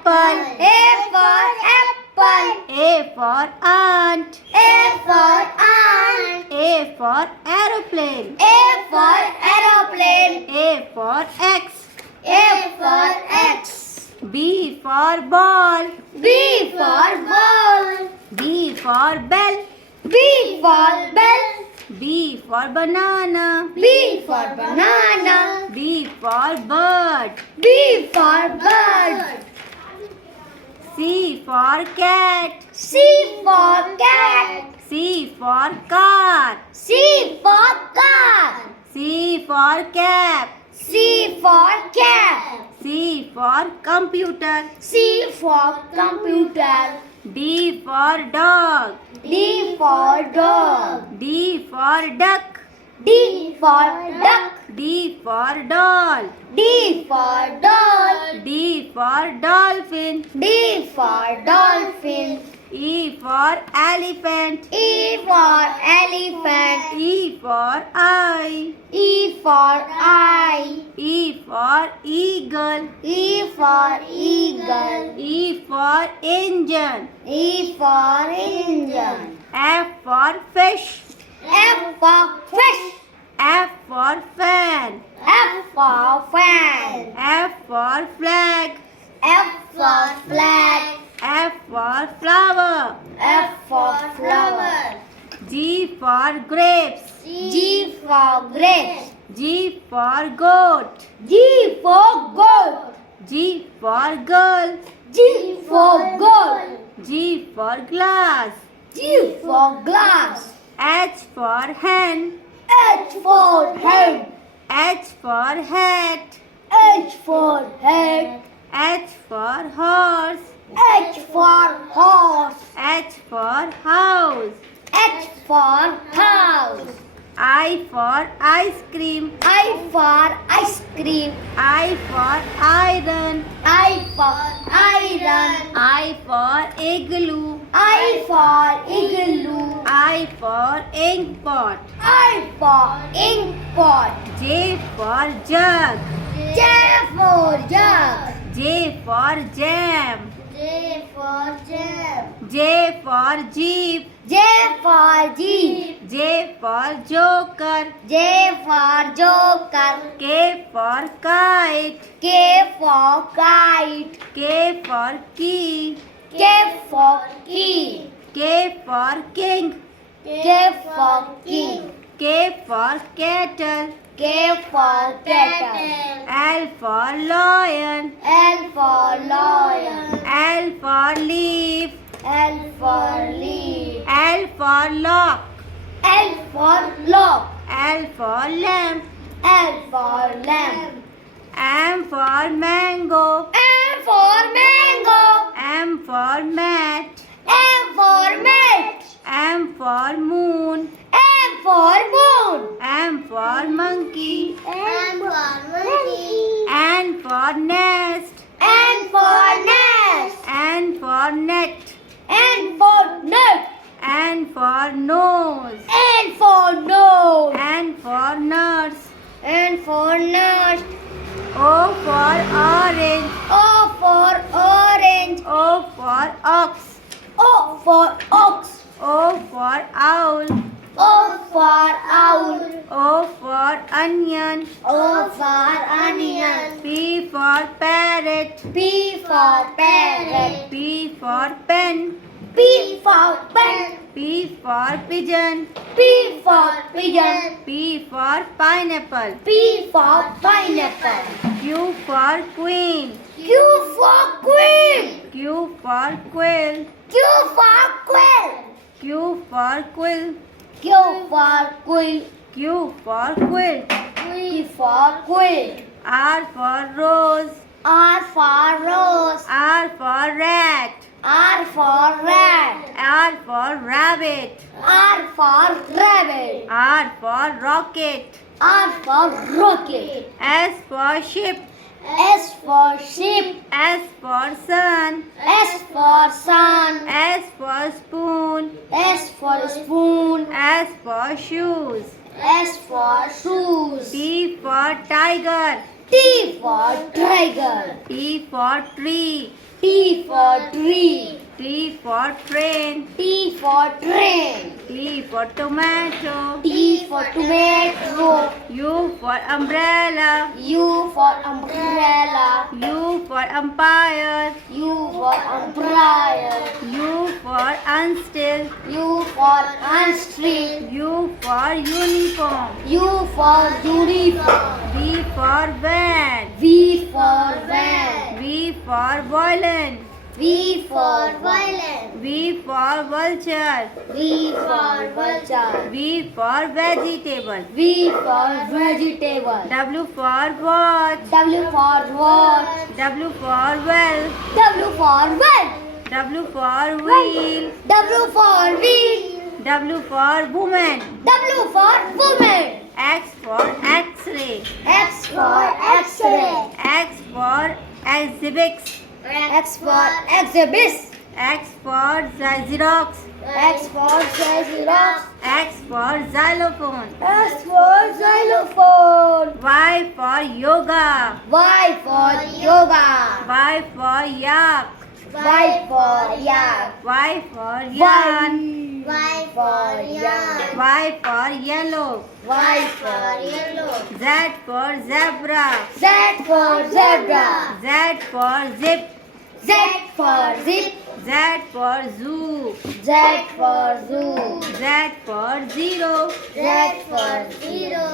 apple. A for apple. A for ant. A for ant. A for aeroplane. A for aeroplane. A for X. A for X. B for ball. B for ball. B for bell. B for bell. B for banana. B for banana. B for bird. B for bird. C for cat. C for cat. C for car. C for car. C for cap. C for cap. C for computer. C for computer. D for dog. D for dog. D for duck. D for duck. D for doll. D for doll. D for dolphin. D for dolphin. E for elephant. E for elephant. E for eye. E for eye. E for eagle. E for eagle. E for engine. E for engine. F for fish. F for fish. F for fan. F for fan. F for flag. F for flag. F for flower. F for flower. G for grapes. G for grapes. G for goat. G for goat. G for girl. G for goat. G for glass. G for glass. H for hen. H for head. H for hat. H for head. H for horse. H for horse. H for house. H for house. I for ice cream. I for ice cream. I for iron. I for iron. I for igloo. I for igloo. I for ink pot. I for ink pot. J for jug. J for jug. J for jam. J for jam. J for jeep. J for jeep. J for joker. J for joker. K for kite. K for kite. K for key. K for key. K for king. K for king. K for kettle. K for kettle. L for lion. L for lion. L for leaf. L for leaf. L for lock. L for lock. L for lamp. L for lamp. M for mango. M for mango. M for mat. M for mat. M for moon. M for moon. M for monkey. M for monkey. N for nest. N for nest. N for net. N for net. N for nose. N for nose. N for nurse. N for nurse. O for orange. O for orange. O for ox. O for ox. O for owl. O for owl. O for onion. O for onion. P for parrot. P for parrot. P for pen. P for pen. P for pigeon. P for pigeon. P for pineapple. P for pineapple. Q for queen. Q for queen. Q for quill. Q for quill. Q for quill. Q for quill. Q for quill. Q for quill. R for rose. R for rose. R for rat. R for rat. R for rabbit. R for rabbit. R for rocket. R for rocket. S for ship. S for sheep. S for sun. S for sun. S for spoon. S for spoon. S for shoes. S for shoes. T for tiger. T for tiger. T for tree. T for tree. T for train. T for train. T for tomato. T for tomato. U for umbrella. U for umbrella. U for umpire. U for umpire. U for unstill. U for unstring. U for uniform. U for uniform. V for van. V for van. V for violin. V for violin. V for vulture. V for vulture. V for vegetable. V for vegetable. W for watch. W for watch. W for well. W for well. W for wheel. W for wheel. W for woman. W for woman. X for x-ray. X for X-ray. X for exhibits. X for exhibits. X for Xerox. X for Xerox. X for xylophone. X for xylophone. Y for yoga. Y for yoga. Y for yak. Y for yak. Y for yarn. Y for yarn. Y for yellow. Y for yellow. Z for zebra. Z for zebra. Z for zip. Z for zip. Z for zoo. Z for zoo. Z for zero. Z for zero.